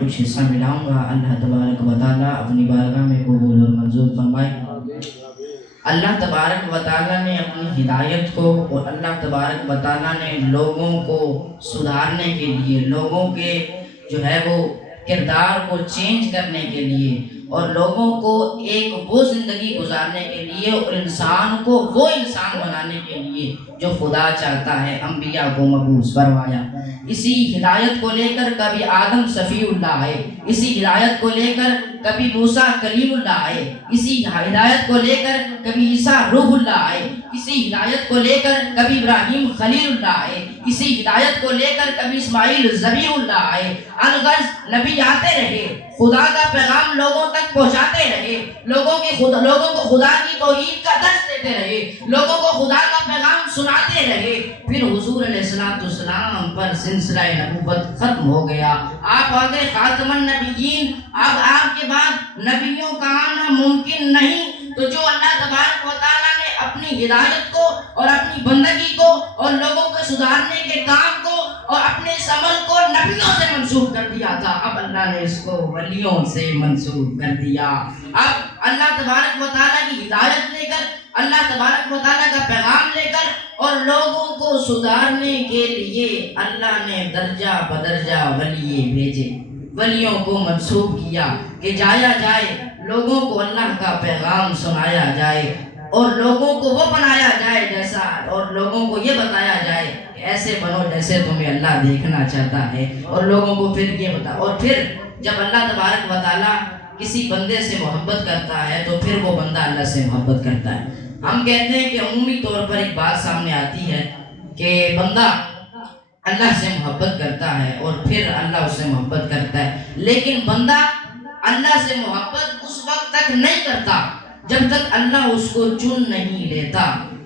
کچھ حصہ ملاؤں گا۔ اللہ تبارک و تعالیٰ اپنی بارگاہ میں قبول اور منظور فرمائے۔ اللہ تبارک و تعالیٰ نے اپنی ہدایت کو اور اللہ تبارک و تعالیٰ نے لوگوں کو سدھارنے کے لیے، لوگوں کے جو ہے وہ کردار کو چینج کرنے کے لیے اور لوگوں کو ایک وہ زندگی گزارنے کے لیے اور انسان کو وہ انسان بنانے کے لیے جو خدا چاہتا ہے، انبیاء کو مبعوث فرمایا۔ اسی ہدایت کو لے کر کبھی آدم صفی اللہ آئے، اسی ہدایت کو لے کر کبھی موسیٰ کلیم اللہ آئے، اسی ہدایت کو لے کر کبھی عیسیٰ روح اللہ آئے، اسی ہدایت کو لے کر کبھی ابراہیم خلیل اللہ آئے، اسی ہدایت کو لے کر کبھی اسماعیل ذبیح اللہ آئے۔ الغرض نبی آتے رہے، خدا کا پیغام لوگوں تک پہنچاتے رہے، لوگوں کو خدا کی توحید کا درس دیتے رہے، لوگوں کو خدا کا پیغام سناتے رہے۔ پھر حضور علیہ السلام پر سلسلہ نبوت ختم ہو گیا، آپ آ گئے خاتم النبیین۔ اب آپ کے بعد نبیوں کا آنا ممکن نہیں، تو جو اللہ تبارک و تعالیٰ نے اپنی ہدایت کو اور اپنی بندگی کو اور لوگوں کو سدھارنے کے کام کو اور اپنے اس عمل کو نبیوں سے منسوب کر دیا تھا، اب اللہ نے اس کو ولیوں سے منسوب کر دیا۔ اب اللہ تبارک و تعالیٰ کی ہدایت لے کر، اللہ تبارک و تعالیٰ کا پیغام لے کر اور لوگوں کو سدھارنے کے لیے اللہ نے درجہ بدرجہ ولی بھیجے، ولیوں کو منسوب کیا کہ جایا جائے، لوگوں کو اللہ کا پیغام سنایا جائے اور لوگوں کو وہ بنایا جائے جیسا، اور لوگوں کو یہ بتایا جائے کہ ایسے بنو جیسے تمہیں اللہ دیکھنا چاہتا ہے، اور لوگوں کو پھر یہ بتا۔ اور پھر جب اللہ تبارک و تعالیٰ کسی بندے سے محبت کرتا ہے تو پھر وہ بندہ اللہ سے محبت کرتا ہے۔ ہم کہتے ہیں کہ عمومی طور پر ایک بات سامنے آتی ہے کہ بندہ اللہ سے محبت کرتا ہے اور پھر اللہ اس سے محبت کرتا ہے، لیکن بندہ اللہ سے محبت اس وقت تک نہیں کرتا جب تک اللہ اس کو چن نہیں لیتا۔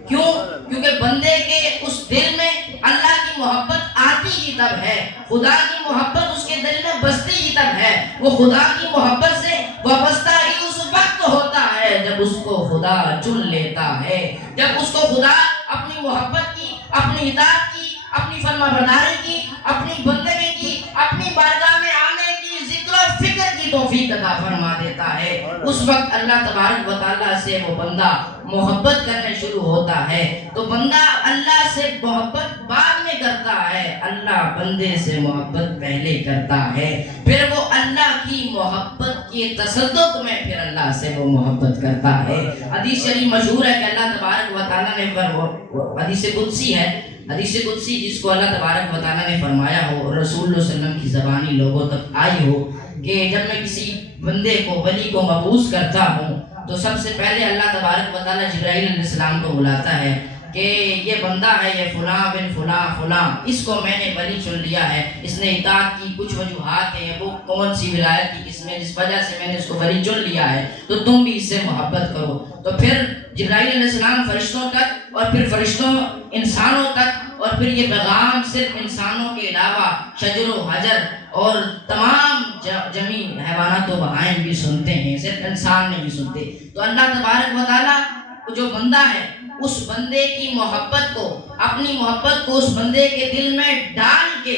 کیوں؟ کیونکہ بندے کے اس دل میں اللہ کی محبت آتی ہی تب ہے، خدا کی محبت اس کے دل میں بستی ہی تب ہے۔ وہ خدا کی محبت سے وابستہ ہی اس وقت ہوتا ہے جب اس کو خدا چن لیتا ہے، جب اس کو خدا اپنی محبت کی، اپنی اطاعت کی، اپنی فرما برداری کی، اپنی بندگی کی، اپنی بارگاہ میں آنے کی، ذکر و فکر کی توفیق عطا فرما دیتا ہے۔ اس وقت اللہ تبارک و تعالیٰ سے وہ بندہ محبت کرنے شروع ہوتا ہے۔ تو بندہ اللہ سے محبت بعد میں کرتا ہے، اللہ بندے سے محبت پہلے کرتا ہے، پھر وہ اللہ کی محبت کے تصدق میں پھر اللہ سے وہ محبت کرتا ہے۔ حدیث شریف مشہور ہے کہ اللہ تبارک و تعالیٰ نے حدیث قدسی ہے، حدیث قدسی جس کو اللہ تبارک و تعالیٰ نے فرمایا ہو، رسول اللہ صلی اللہ علیہ وسلم کی زبانی لوگوں تک آئی ہو کہ جب میں کسی بندے کو، ولی کو مبعوث کرتا ہوں تو سب سے پہلے اللہ تبارک و تعالیٰ جبرائیل علیہ السلام کو بلاتا ہے کہ یہ بندہ ہے، یہ فلاں بن فلاں فلاں، اس کو میں نے ولی چن لیا ہے، اس نے اطاعت کی، کچھ وجوہات ہیں، وہ کون سی ولایت کی قسم ہے جس وجہ سے میں نے اس کو ولی چن لیا ہے، تو تم بھی اس سے محبت کرو۔ تو پھر جبرائیل علیہ السلام فرشتوں تک اور پھر فرشتوں انسانوں تک، اور پھر یہ پیغام صرف انسانوں کے علاوہ شجر و حجر اور تمام جمیع حیوانات و بہائم بھی سنتے ہیں، صرف انسان نہیں سنتے۔ تو اللہ تبارک و تعالیٰ جو بندہ ہے اس بندے کی محبت کو، اپنی محبت کو اس بندے کے دل میں ڈال کے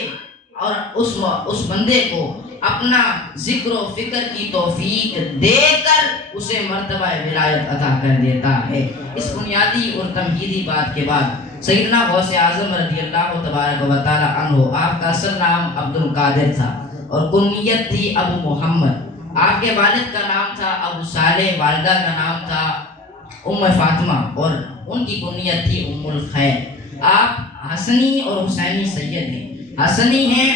اور اس بندے کو اپنا ذکر و فکر کی توفیق دے کر اسے مرتبہ ولایت عطا کر دیتا ہے۔ اس بنیادی اور تمہیدی بات کے بعد سیدنا غوث اعظم رضی اللہ تبارک و تعالی عنہ، آپ کا اصل نام عبد القادر تھا اور کنیت تھی ابو محمد۔ آپ کے والد کا نام تھا ابو صالح، والدہ کا نام تھا ام فاطمہ اور ان کی کنیت تھی ام الخیر۔ آپ حسنی اور حسینی سید ہیں، حسنی ہیں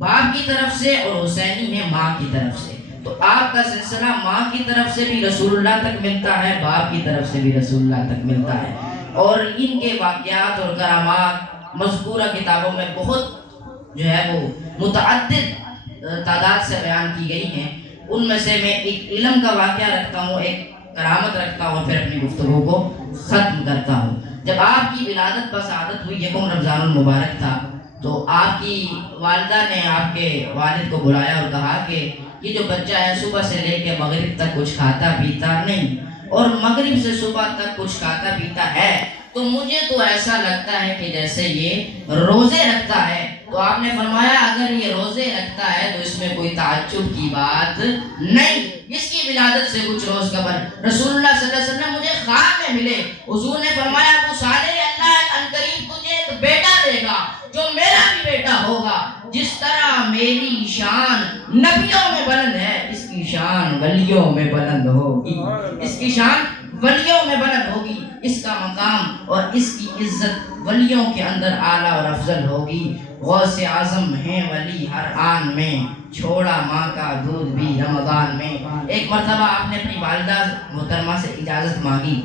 باپ کی طرف سے اور حسینی ہیں ماں کی طرف سے۔ تو آپ کا سلسلہ ماں کی طرف سے بھی رسول اللہ تک ملتا ہے، باپ کی طرف سے بھی رسول اللہ تک ملتا ہے، اور ان کے واقعات اور کرامات مذکورہ کتابوں میں بہت جو ہے وہ متعدد تعداد سے بیان کی گئی ہیں۔ ان میں سے میں ایک علم کا واقعہ رکھتا ہوں، ایک کرامت رکھتا ہوں اور پھر اپنی گفتگو کو ختم کرتا ہوں۔ جب آپ کی ولادت بسعادت ہوئی، یکم رمضان المبارک تھا، تو آپ کی والدہ نے آپ کے والد کو بلایا اور کہا کہ یہ جو بچہ ہے صبح سے لے کے مغرب تک کچھ کھاتا پیتا نہیں، اور مغرب سے صبح تک کچھ کھاتا پیتا ہے، تو مجھے تو ایسا لگتا ہے کہ جیسے یہ روزے رکھتا ہے، تو آپ نے فرمایا اگر یہ روزے رکھتا ہے تو اس میں کوئی تعجب کی بات نہیں، اس کی ولادت سے کچھ روز قبل رسول اللہ صلی اللہ علیہ وسلم مجھے خواب میں ملے، حضور نے فرمایا ابو صالح اللہ عنقریب تجھے ایک بیٹا دے گا جو میرا بھی بیٹا ہوگا، جس طرح میری شان نبیوں میں بلند ہے اس کی شان ولیوں میں بلند ہوگی، اس کی شان ولیوں میں بلند ہوگی، اس کا مقام اور اس کی عزت ولیوں کے اندر اعلیٰ اور افضل ہوگی۔ غوث اعظم ہیں ولی ہر آن میں، چھوڑا ماں کا دودھ بھی رمضان میں۔ ایک مرتبہ آپ نے اپنی والدہ محترمہ سے اجازت مانگی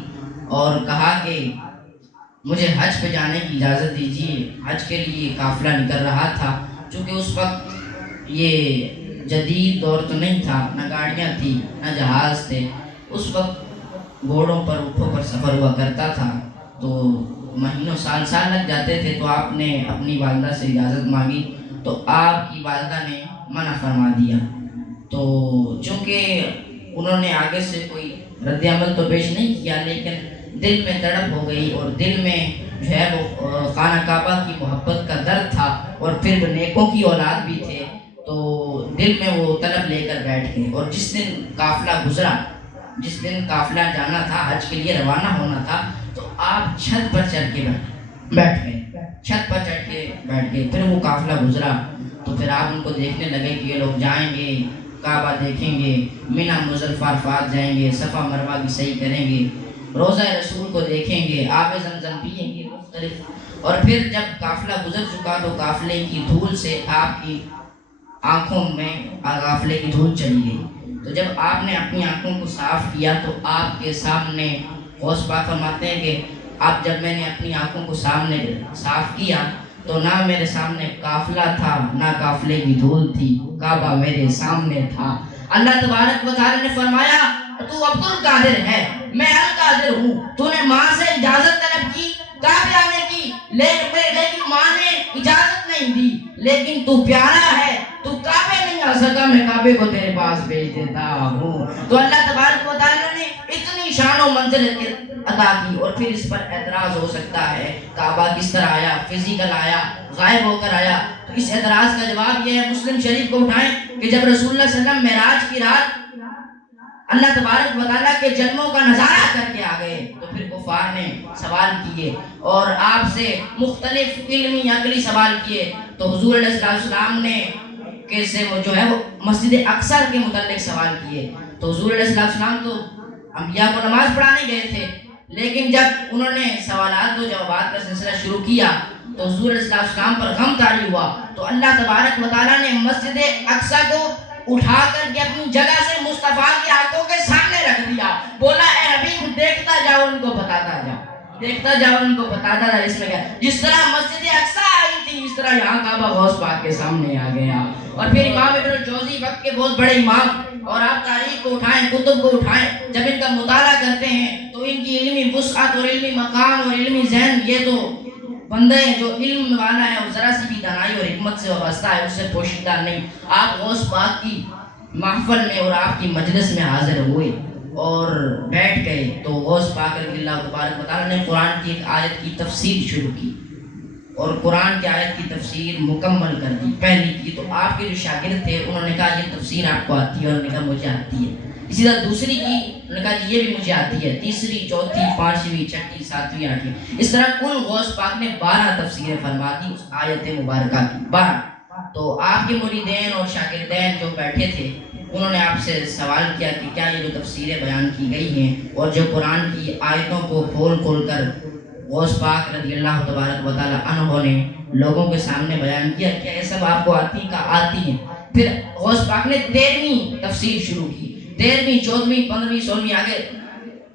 اور کہا کہ مجھے حج پہ جانے کی اجازت دیجیے، حج کے لیے قافلہ نکل رہا تھا، چونکہ اس وقت یہ جدید دور تو نہیں تھا، نہ گاڑیاں تھی نہ جہاز تھے، اس وقت گھوڑوں پر اونٹوں پر سفر ہوا کرتا تھا، تو مہینوں سال لگ جاتے تھے۔ تو آپ نے اپنی والدہ سے اجازت مانگی تو آپ کی والدہ نے منع فرما دیا، تو چونکہ انہوں نے آگے سے کوئی رد عمل تو پیش نہیں کیا، لیکن دل میں تڑپ ہو گئی اور دل میں جو ہے وہ خانہ کعبہ کی محبت کا درد تھا، اور پھر وہ نیکوں کی اولاد بھی تھے، تو دل میں وہ طلب لے کر بیٹھ گئے۔ اور جس دن قافلہ گزرا، جس دن قافلہ جانا تھا، حج کے لیے روانہ ہونا تھا، تو آپ چھت پر چڑھ کے بیٹھ گئے، چھت پر چڑھ کے بیٹھ گئے۔ پھر وہ قافلہ گزرا تو پھر آپ ان کو دیکھنے لگے کہ یہ لوگ جائیں گے، کعبہ دیکھیں گے، منی مزدلفہ عرفات جائیں گے، صفا مروہ کی صحیح کریں گے، روضہ رسول کو دیکھیں گے، آب زمزم پیئیں گے مختلف۔ اور پھر جب قافلہ گزر چکا تو قافلے کی دھول سے آپ کی آنکھوں میں قافلے کی دھول چلی گئی، تو جب آپ نے اپنی آنکھوں کو صاف کیا تو آپ کے سامنے غوث پاک فرماتے ہیں کہ اب جب میں نے اپنی آنکھوں کو سامنے صاف کیا تو نہ میرے سامنے قافلہ تھا نہ قافلے کی دھول تھی، کعبہ میرے سامنے تھا۔ اللہ تبارک و تعالی نے فرمایا تو عبد القادر ہے، میں القادر ہوں، تو نے ماں سے اجازت طلب کی کعبے آنے کی، لیکن ماں نے اجازت نہیں دی، لیکن تو پیارا ہے، تو کعبے نہیں آ سکا، میں کعبے کو تیرے پاس بھیج دیتا ہوں۔ تو اللہ تبارک و تعالی نے اتنی شان و منزلت عطا کی، اور پھر اس پر اعتراض ہو سکتا ہے کعبہ کس طرح آیا، فزیکل آیا، غائب ہو کر آیا، تو اس اعتراض کا جواب یہ ہے، مسلم شریف کو اٹھائیں کہ جب رسول اللہ صلی اللہ علیہ وسلم معراج کی رات اللہ تبارک و تعالیٰ کے جلووں کا نظارہ کر کے آ گئے تو پھر کفار نے سوال کیے اور آپ سے مختلف علمی عقلی سوال کیے، تو حضور علیہ السلام نے کیسے وہ جو ہے وہ مسجد اقصی کے متعلق سوال کیے، تو حضور علیہ السلام تو انبیاء کو نماز پڑھانے گئے تھے، لیکن جب انہوں نے سوالات و جوابات کا سلسلہ شروع کیا تو حضور علیہ السلام پر غم طاری ہوا، تو اللہ تبارک و تعالیٰ نے مسجد اقصی کو اٹھا کر کے اپنی جگہ سے مصطفیٰ کی آنکھوں کے سامنے رکھ دیا، بولا اے حبیب دیکھتا جاؤ ان کو بتاتا جاؤ، دیکھتا جاؤ ان کو بتاتا جاؤ، اس میں کیا جس طرح مسجد اقصی آئی تھی اس طرح یہاں کعبہ غوث پاک کے سامنے آ گیا۔ اور پھر امام ابن الجوزی وقت کے بہت بڑے امام، اور آپ تاریخ کو اٹھائیں، کتب کو اٹھائیں، جب ان کا مطالعہ کرتے ہیں تو ان کی علمی وسعت اور علمی مقام اور علمی ذہن، یہ تو بندہ ہے جو علم والا ہے اور ذرا سی بھی دانائی اور حکمت سے وابستہ ہے، اس سے پوشیدہ نہیں۔ آپ غوث پاک کی محفل میں اور آپ کی مجلس میں حاضر ہوئے اور بیٹھ گئے تو غوث پاک رضی اللہ تبارک و تعالیٰ نے قرآن کی ایک آیت کی تفسیر شروع کی اور قرآن کی آیت کی تفسیر مکمل کر دی، پہلی کی۔ تو آپ کے جو شاگرد تھے انہوں نے کہا یہ تفسیر آپ کو آتی ہے، اور انہوں نے کہا مجھے آتی ہے۔ اسی طرح دوسری کی، انہوں نے کہا جی یہ بھی مجھے آتی ہے، تیسری، چوتھی، پانچویں، چھٹی، ساتویں، آٹھویں، اس طرح کل غوث پاک نے 12 تفسیریں فرما دی اس آیت مبارکہ کی، 12۔ تو آپ کے مریدین اور شاگردین جو بیٹھے تھے انہوں نے آپ سے سوال کیا کہ کیا یہ جو تفسیریں بیان کی گئی ہیں اور جو قرآن کی آیتوں کو کھول کھول کر غوث پاک رضی اللہ تبارک و تعالی عنہ نے لوگوں کے سامنے بیان کیا، کیا یہ سب آپ کو آتی کا آتی ہیں؟ پھر غوث پاک نے 13ویں تفسیر شروع کی، 13ویں، 14ویں، 15ویں، 16ویں، آگے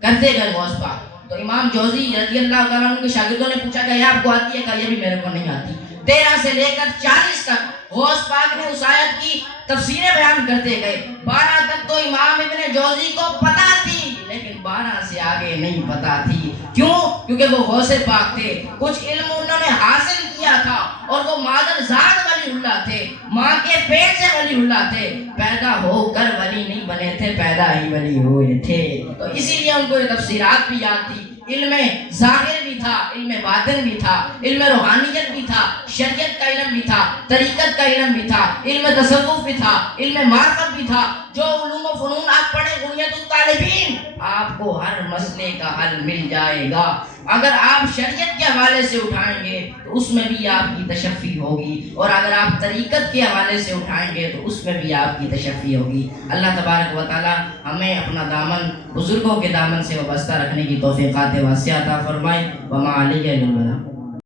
کرتے گئے غوث پاک۔ تو امام جوزی رضی اللہ تعالیٰ عنہ کے شاگردوں نے پوچھا کہ یہ آپ کو آتی ہے؟ کہا یہ بھی میرے کو نہیں آتی۔ 13 سے لے کر 40 تک غوث پاک نے اس آیت کی تفسیریں بیان کرتے گئے۔ 12 تک تو امام ابن جوزی کو پتا تھی، لیکن 12 سے آگے نہیں پتا تھی۔ کیوں؟ کیونکہ وہ غوث پاک تھے، کچھ علم انہوں نے حاصل کیا تھا، اور وہ مادر ذات ولی اللہ تھے، ماں کے پیٹ سے ولی اللہ تھے، پیدا ہو کر ولی نہیں بنے تھے، پیدا ہی ولی ہوئے تھے۔ تو اسی لیے ان کو یہ تفسیرات بھی یاد تھی، علم ظاہر بھی تھا، علم باطن بھی تھا، علم روحانیت بھی تھا، شریعت کا علم بھی تھا، طریقت کا علم بھی تھا، علم تصوف بھی تھا، علم معرفت بھی تھا۔ جو علوم و فنون آپ پڑھیں غنیت الطالبین، آپ کو ہر مسئلے کا حل مل جائے گا۔ اگر آپ شریعت کے حوالے سے اٹھائیں گے تو اس میں بھی آپ کی تشفی ہوگی، اور اگر آپ طریقت کے حوالے سے اٹھائیں گے تو اس میں بھی آپ کی تشفی ہوگی۔ اللہ تبارک و تعالی ہمیں اپنا دامن بزرگوں کے دامن سے وابستہ رکھنے کی توفیقات واسعہ عطا فرمائے۔ وما علیہ البلاغ۔